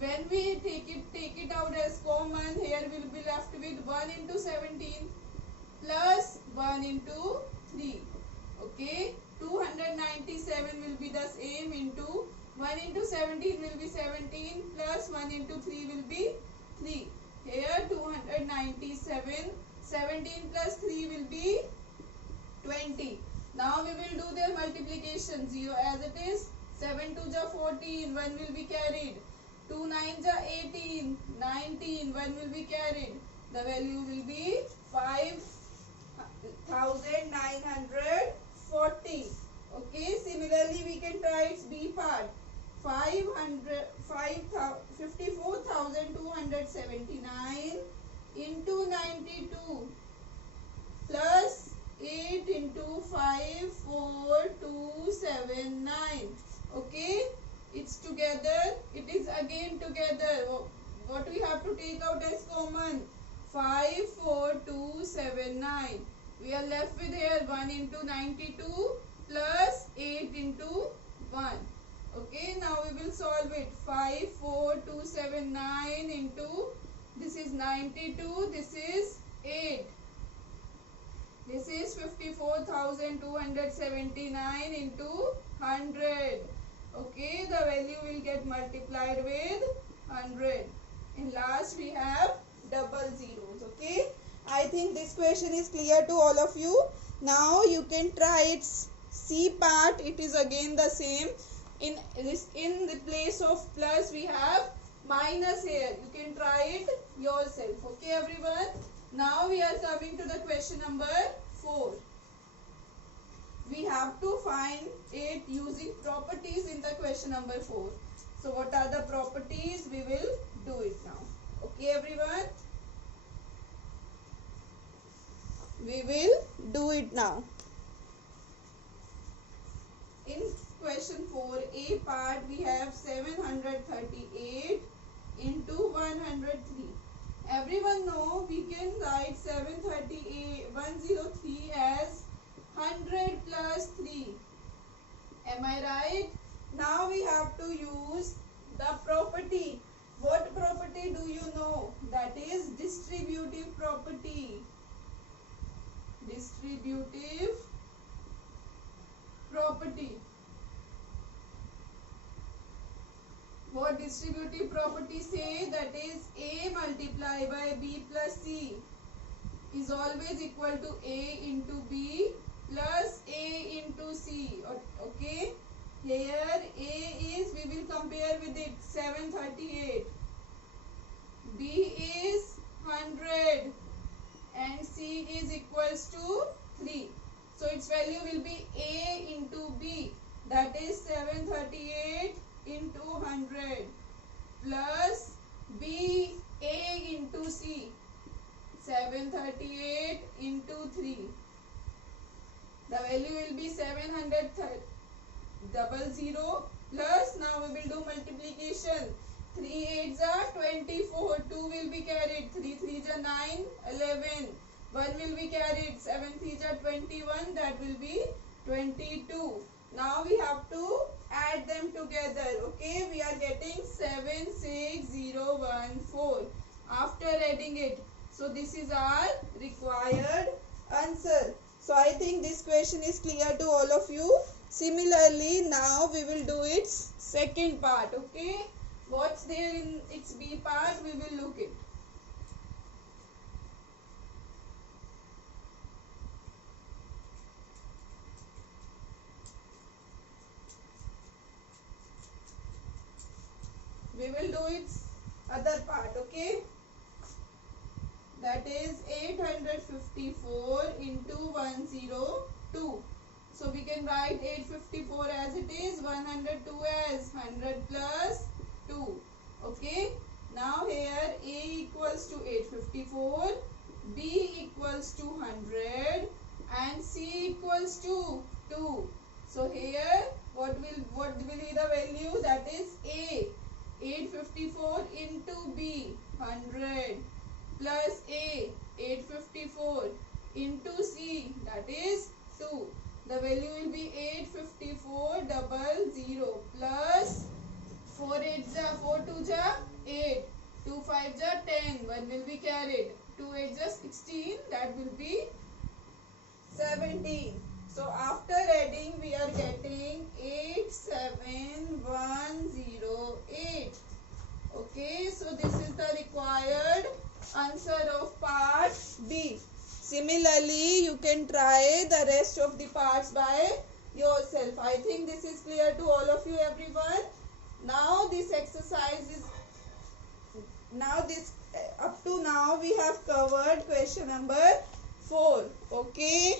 When we take it out as common, here we will be left with 1 into 17 plus 1 into 3. Okay, 297 will be the same into 1 into 17 will be 17 plus 1 into 3 will be 3. Here 297, 17 plus 3 will be 20. Now we will do their multiplication. 0 as it is. 7 2 ja 14. 1 will be carried. 2 9 ja 18. 19. 1 will be carried. The value will be 5,940. Okay. Similarly, we can try its B part. 54,279 into 92 plus 8 into 5, 4, 2, 7, 9. Okay, it's together. It is again together. What we have to take out as common? 5, 4, 2, 7, 9. We are left with here 1 into 92 plus 8 into 1. Okay, now we will solve it. 5, 4, 2, 7, 9 into, this is 92, this is 8. This is 54,279 into 100. Okay, the value will get multiplied with 100. In last we have double zeros. Okay, I think this question is clear to all of you. Now you can try its C part. It is again the same. In the place of plus we have minus here. You can try it yourself. Okay, everyone. Now we are coming to the question number 4. We have to find it using properties in the question number 4. So what are the properties? We will do it now. Okay, everyone. We will do it now. In question 4, A part, we have 738 into 103. Everyone know we can write 103 as 100 plus 3. Am I right? Now we have to use the property. What property do you know? That is distributive property. Distributive property. What distributive property say? That is A multiplied by B plus C is always equal to A into B plus A into C. Okay. Here A is, we will compare with it, 738. B is 100 and C is equals to 3. So its value will be A into B, that is 738 into 100 plus B A into C, 738 into 3. The value will be 700 plus, now we will do multiplication. 3 8s are 24, 2 will be carried, 3 3s are 9, 11, 1 will be carried, 7 3s are 21, that will be 22. Now we have to add them together. Okay, we are getting 76014 after adding it. So this is our required answer. So I think this question is clear to all of you. Similarly, now we will do its second part. Okay, what's there in its B part, we will look it. We will do its other part. Okay, that is 854 into 102. So we can write 854 as it is, 102 as 100 plus 2. Okay, now here A equals to 854, B equals to 100 and C equals to 2. So here what will be the value? That is A, 854 into B, 100 plus A, 854 into C, that is 2. The value will be 85400 plus 4 8s are 4 2s are 5s are 10. 1 will be carried. 2 8s are 16. That will be 17. So after adding we are getting 87108. Okay, so this is the required answer of part B. Similarly, you can try the rest of the parts by yourself. I think this is clear to all of you, everyone. Now this exercise is up to now we have covered question number 4. Okay.